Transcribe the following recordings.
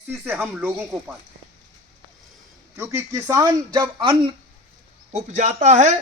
इसी से हम लोगों को पालते हैं, क्योंकि किसान जब अन्न उपजाता है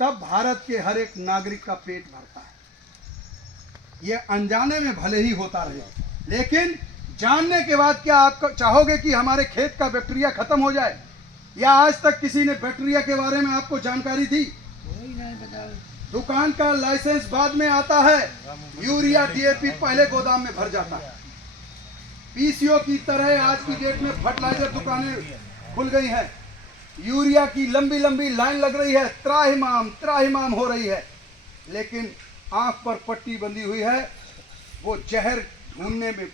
तब भारत के हर एक नागरिक का पेट भरता है। यह अनजाने में भले ही होता रहे, लेकिन जानने के बाद क्या आप चाहोगे कि हमारे खेत का बैक्टीरिया खत्म हो जाए? या आज तक किसी ने बैक्टीरिया के बारे में आपको जानकारी दी? दुकान का लाइसेंस बाद में आता है, यूरिया डीएपी पहले गोदाम में भर जाता है। पीसीओ की तरह आज की डेट में फर्टिलाइजर दुकानें खुल गई हैं, यूरिया की लंबी लंबी लाइन लग रही है, त्राहिमाम हो रही है, लेकिन आंख पर पट्टी बंधी हुई है। वो जहर ढूंढने में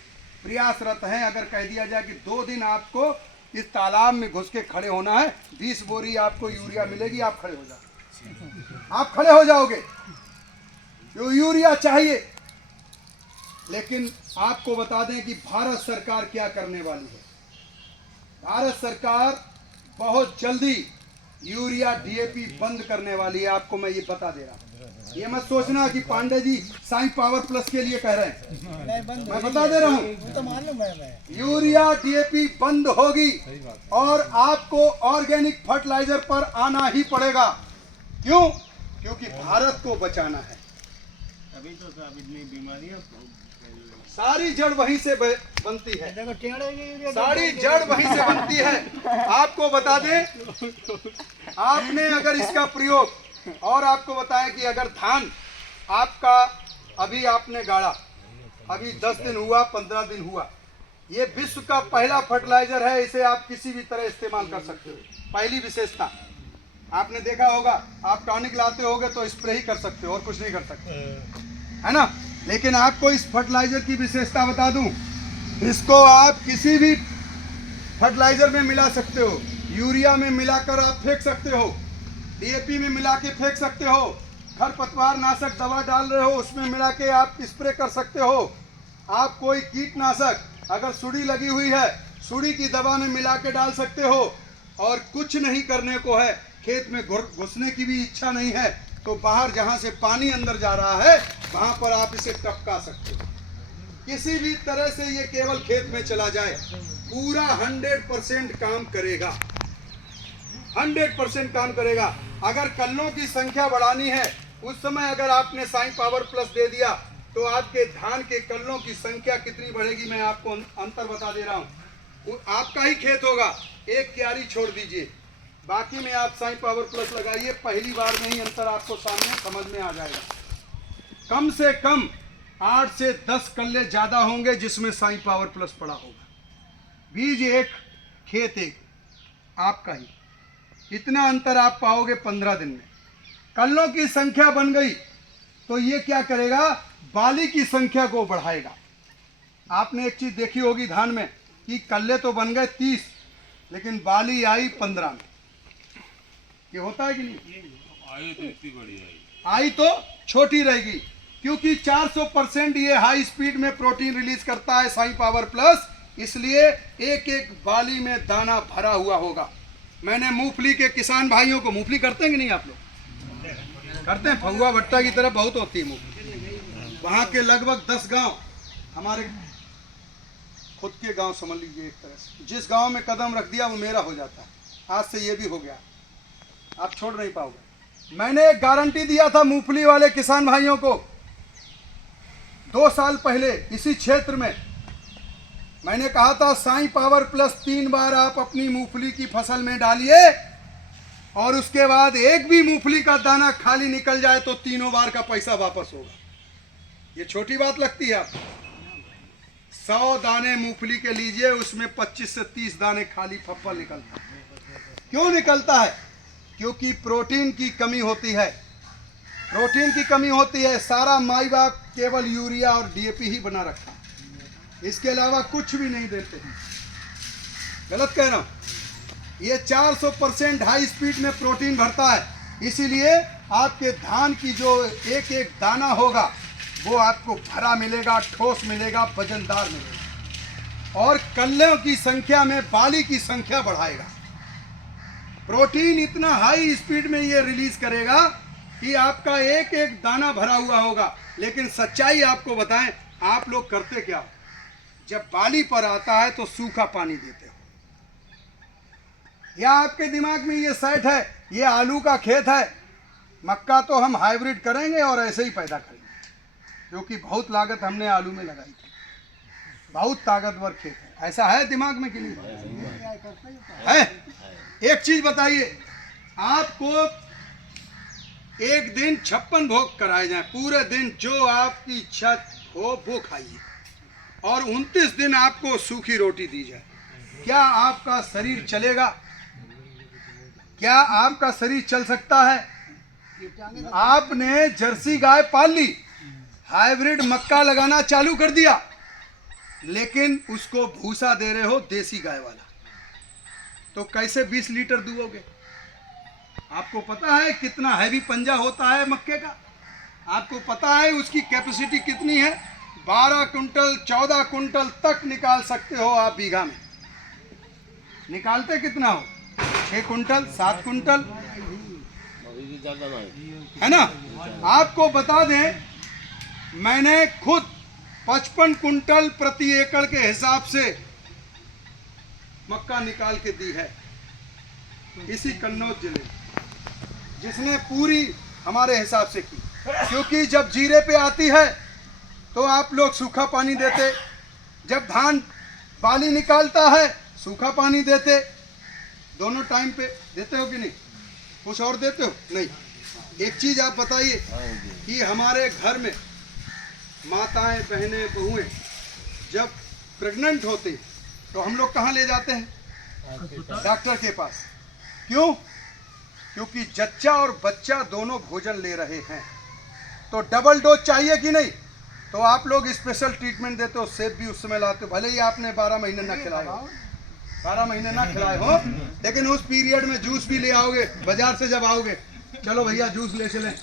प्रयासरत हैं। अगर कह दिया जाए कि 2 दिन आपको इस तालाब में घुस के खड़े होना है, 20 बोरी आपको यूरिया मिलेगी, आप खड़े हो जाओगे, आप खड़े हो जाओगे। तो यूरिया चाहिए, लेकिन आपको बता दें कि भारत सरकार क्या करने वाली है। भारत सरकार बहुत जल्दी यूरिया डीएपी बंद करने वाली है, आपको मैं ये बता दे रहा हूँ। ये मत सोचना कि पांडे जी साई पावर प्लस के लिए कह रहे हैं, मैं बता दे रहा हूँ। यूरिया डीएपी बंद होगी और आपको ऑर्गेनिक फर्टिलाइजर पर आना ही पड़ेगा। क्यों? क्योंकि भारत को बचाना है। अभी तो सब इतनी बीमारियां सारी जड़ वहीं से बनती है, सारी जड़ वहीं से बनती है। आपको बता दें, आपने अगर इसका प्रयोग, और आपको बताएं कि अगर धान आपका अभी आपने गाड़ा, अभी 10 दिन हुआ, 15 दिन हुआ, ये विश्व का पहला फर्टिलाइजर है। इसे आप किसी भी तरह इस्तेमाल कर सकते हो। पहली विशेषता आपने देखा होगा, आप टॉनिक लाते होगे तो स्प्रे ही कर सकते हो और कुछ नहीं कर सकते, है ना। लेकिन आपको इस फर्टिलाइजर की विशेषता बता दूं, इसको आप किसी भी फर्टिलाइजर में मिला सकते हो। यूरिया में मिलाकर आप फेंक सकते हो, डीएपी में मिला के फेंक सकते हो, खरपतवार नाशक दवा डाल रहे हो उसमें मिला के आप स्प्रे कर सकते हो। आप कोई कीटनाशक, अगर सुड़ी लगी हुई है, सुड़ी की दवा में मिला के डाल सकते हो। और कुछ नहीं करने को है, खेत में घुसने की भी इच्छा नहीं है तो बाहर जहां से पानी अंदर जा रहा है वहां पर आप इसे टपका सकते हो। किसी भी तरह से ये केवल खेत में चला जाए, पूरा 100% काम करेगा, 100% काम करेगा। अगर कल्लों की संख्या बढ़ानी है, उस समय अगर आपने साई पावर प्लस दे दिया तो आपके धान के कल्लों की संख्या कितनी बढ़ेगी, मैं आपको अंतर बता दे रहा हूँ। आपका ही खेत होगा, एक क्यारी छोड़ दीजिए, बाकी में आप साई पावर प्लस लगाइए, पहली बार में ही अंतर आपको सामने समझ में आ जाएगा। कम से कम 8 से 10 कल्ले ज्यादा होंगे जिसमें साई पावर प्लस पड़ा होगा। बीज एक, खेत एक, आपका ही। इतना अंतर आप पाओगे 15 दिन में। कल्लों की संख्या बन गई तो ये क्या करेगा, बाली की संख्या को बढ़ाएगा। आपने एक चीज देखी होगी धान में कि कल्ले तो बन गए 30, लेकिन बाली आई 15 में। ये होता है कि नहीं? आई तो इतनी बड़ी आई तो छोटी रहेगी, क्योंकि 400% ये हाई स्पीड में प्रोटीन रिलीज करता है साई पावर प्लस, इसलिए एक एक बाली में दाना भरा हुआ होगा। मैंने मूंगफली के किसान भाइयों को, मूंगफली करते हैं कि नहीं आप लोग? करते हैं। फगुआ भट्टा की तरफ बहुत होती है मूंगफली। वहाँ के लगभग 10 गांव, हमारे खुद के गांव समझ लीजिए एक तरह से, जिस गांव में कदम रख दिया वो मेरा हो जाता है। आज से ये भी हो गया, आप छोड़ नहीं पाओगे। मैंने एक गारंटी दिया था मूंगफली वाले किसान भाइयों को 2 साल पहले इसी क्षेत्र में। मैंने कहा था साई पावर प्लस 3 बार आप अपनी मूंगफली की फसल में डालिए, और उसके बाद एक भी मूंगफली का दाना खाली निकल जाए तो 3 बार का पैसा वापस होगा। ये छोटी बात लगती है आपको? 100 दाने मूंगफली के लीजिए, उसमें 25 से 30 दाने खाली फप्पल निकलता है। क्यों निकलता है? क्योंकि प्रोटीन की कमी होती है, प्रोटीन की कमी होती है। सारा माई बाप केवल यूरिया और डीएपी ही बना रखा है, इसके अलावा कुछ भी नहीं देते हैं। गलत कह रहा हूं? ये 400% हाई स्पीड में प्रोटीन भरता है, इसीलिए आपके धान की जो एक एक दाना होगा वो आपको भरा मिलेगा, ठोस मिलेगा, वजनदार मिलेगा, और कल्लों की संख्या में बाली की संख्या बढ़ाएगा। प्रोटीन इतना हाई स्पीड में ये रिलीज करेगा कि आपका एक एक दाना भरा हुआ होगा। लेकिन सच्चाई आपको बताएं, आप लोग करते क्या? जब बाली पर आता है तो सूखा पानी देते हो। या आपके दिमाग में ये सेट है, ये आलू का खेत है, मक्का तो हम हाइब्रिड करेंगे और ऐसे ही पैदा करेंगे, क्योंकि बहुत लागत हमने आलू में लगाई थी, बहुत ताकतवर खेत है। ऐसा है दिमाग में कि नहीं है? एक चीज बताइए, आपको एक दिन 56 भोग कराए जाए, पूरे दिन जो आपकी इच्छा हो वो खाइए, और 29 दिन आपको सूखी रोटी दी जाए, क्या आपका शरीर चलेगा? क्या आपका शरीर चल सकता है? आपने जर्सी गाय पाल ली, हाइब्रिड मक्का लगाना चालू कर दिया, लेकिन उसको भूसा दे रहे हो देसी गाय वाला, तो कैसे 20 लीटर दुओगे? आपको पता है कितना हैवी पंजा होता है मक्के का? आपको पता है उसकी कैपेसिटी कितनी है? 12 कुंटल 14 कुंटल तक निकाल सकते हो आप बीघा में। निकालते कितना हो? 6 कुंटल 7 कुंटल, है ना? आपको बता दें, मैंने खुद 55 कुंटल प्रति एकड़ के हिसाब से मक्का निकाल के दी है इसी कन्नौज जिले में, जिसने पूरी हमारे हिसाब से की। क्योंकि जब जीरे पे आती है तो आप लोग सूखा पानी देते, जब धान बाली निकालता है सूखा पानी देते, दोनों टाइम पे देते हो कि नहीं? कुछ और देते हो? नहीं। एक चीज आप बताइए कि हमारे घर में माताएं, बहनें, बहुएं जब प्रेग्नेंट होते तो हम लोग कहाँ ले जाते हैं? डॉक्टर के पास। क्यों? क्योंकि जच्चा और बच्चा दोनों भोजन ले रहे हैं, तो डबल डोज चाहिए कि नहीं? तो आप लोग स्पेशल ट्रीटमेंट देते हो, सेब भी उस समय लाते हो, भले ही आपने 12 महीने ना खिलाए हो, 12 महीने ना खिलाए हो, लेकिन उस पीरियड में जूस भी ले आओगे बाजार से जब आओगे, चलो भैया जूस ले चलें।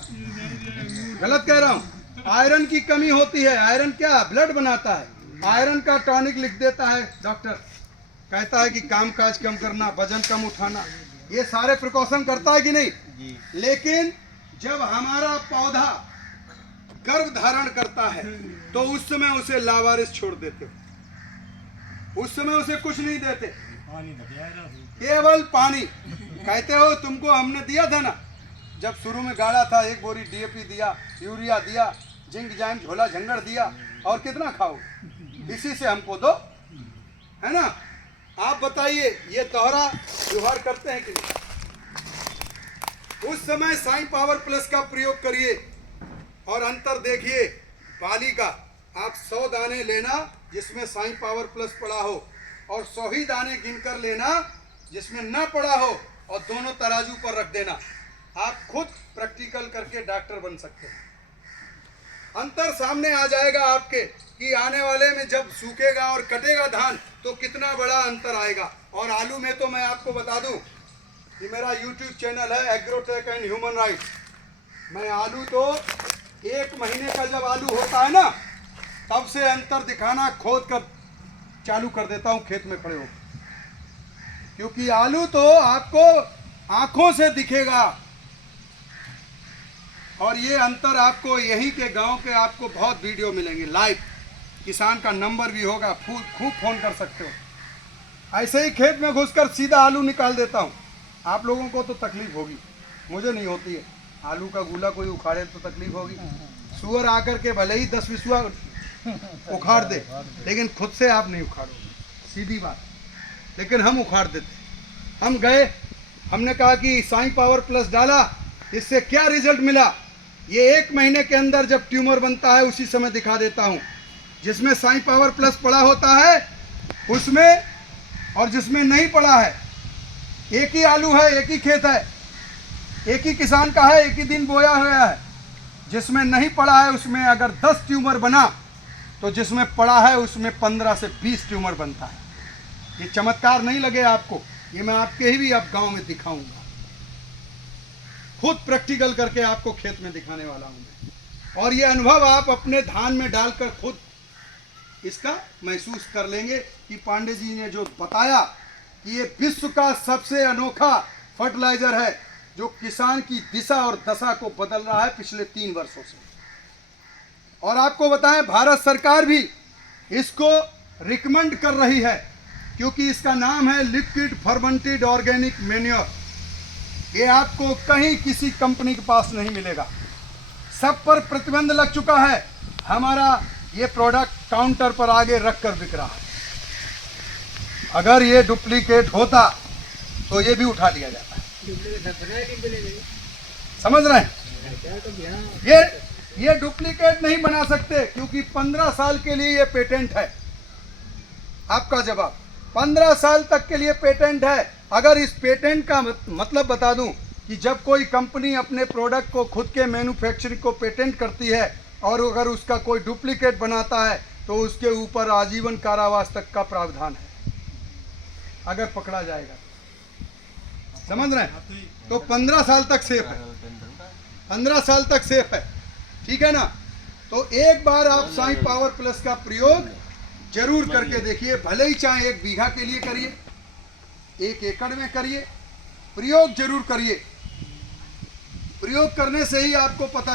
गलत कह रहा हूँ? आयरन की कमी होती है। आयरन क्या? ब्लड बनाता है। आयरन का टॉनिक लिख देता है डॉक्टर, कहता है कि काम काज कम करना, वजन कम उठाना, ये सारे प्रिकॉशन करता है कि नहीं? लेकिन जब हमारा पौधा गर्भ धारण करता है तो उस समय उसे लावारिस छोड़ देते हो, उस समय उसे कुछ नहीं देते, केवल पानी। कहते हो तुमको हमने दिया था ना, जब शुरू में गाड़ा था, 1 बोरी डीएपी दिया, यूरिया दिया, जिंक जाइम झोला झंगड़ दिया, और कितना खाओ? इसी से हमको दो, है ना? आप बताइए, ये दोहरा व्यवहार करते हैं कि नहीं? उस समय साईं पावर प्लस का प्रयोग करिए और अंतर देखिए। बाली का आप 100 दाने लेना जिसमें साईं पावर प्लस पड़ा हो, और 100 ही दाने गिनकर लेना जिसमें ना पड़ा हो, और दोनों तराजू पर रख देना। आप खुद प्रैक्टिकल करके डॉक्टर बन सकते हैं। अंतर सामने आ जाएगा आपके कि आने वाले में जब सूखेगा और कटेगा धान तो कितना बड़ा अंतर आएगा। और आलू में तो मैं आपको बता दूं कि मेरा यूट्यूब चैनल है एग्रोटेक एंड ह्यूमन राइट्स। मैं आलू तो 1 महीने का जब आलू होता है ना, तब से अंतर दिखाना खोद कर चालू कर देता हूं खेत में खड़े हो, क्योंकि आलू तो आपको आंखों से दिखेगा, और ये अंतर आपको यहीं के गांव के आपको बहुत वीडियो मिलेंगे लाइव। किसान का नंबर भी होगा, खूब फोन कर सकते हो। ऐसे ही खेत में घुसकर सीधा आलू निकाल देता हूँ। आप लोगों को तो तकलीफ होगी, मुझे नहीं होती है। आलू का गोला कोई उखाड़े तो तकलीफ होगी। सुअर आकर के भले ही 10 विसुआ उखाड़ दे, लेकिन खुद से आप नहीं उखाड़ोगे, सीधी बात। लेकिन हम उखाड़ देते। हम गए, हमने कहा कि साईं पावर प्लस डाला, इससे क्या रिजल्ट मिला, ये 1 महीने के अंदर जब ट्यूमर बनता है उसी समय दिखा देता हूँ। जिसमें साईं पावर प्लस पड़ा होता है उसमें, और जिसमें नहीं पड़ा है, एक ही आलू है, एक ही खेत है, एक ही किसान का है, एक ही दिन बोया हुआ है। जिसमें नहीं पड़ा है उसमें अगर 10 ट्यूमर बना तो जिसमें पड़ा है उसमें 15 से 20 ट्यूमर बनता है। ये चमत्कार नहीं लगे आपको, ये मैं आपके ही भी अब गांव में दिखाऊंगा, खुद प्रैक्टिकल करके आपको खेत में दिखाने वाला हूं मैं। और ये अनुभव आप अपने धान में डालकर खुद इसका महसूस कर लेंगे कि पांडे जी ने जो बताया कि ये विश्व का सबसे अनोखा फर्टिलाइजर है जो किसान की दिशा और दशा को बदल रहा है पिछले 3 वर्षों से। और आपको बताएं, भारत सरकार भी इसको रिकमेंड कर रही है, क्योंकि इसका नाम है लिक्विड फर्मेंटेड ऑर्गेनिक मैन्योर। ये आपको कहीं किसी कंपनी के पास नहीं मिलेगा, सब पर प्रतिबंध लग चुका है। हमारा ये प्रोडक्ट काउंटर पर आगे रख कर बिक रहा है। अगर ये डुप्लीकेट होता तो ये भी उठा लिया जाता। समझ रहे हैं? ये डुप्लीकेट नहीं बना सकते, क्योंकि 15 साल के लिए ये पेटेंट है। आपका जवाब, 15 साल तक के लिए पेटेंट है। अगर इस पेटेंट का मतलब बता दूं कि जब कोई कंपनी अपने प्रोडक्ट को खुद के मैन्युफैक्चरिंग को पेटेंट करती है और अगर उसका कोई डुप्लीकेट बनाता है तो उसके ऊपर आजीवन कारावास तक का प्रावधान है, अगर पकड़ा जाएगा। समझ रहे हैं? तो 15 साल तक सेफ है, 15 साल तक सेफ है। ठीक है ना? तो एक बार आप साई पावर प्लस का प्रयोग जरूर करके देखिए, भले ही चाहे 1 बीघा के लिए करिए, 1 एकड़ में करिए, प्रयोग जरूर करिए। प्रयोग करने से ही आपको पता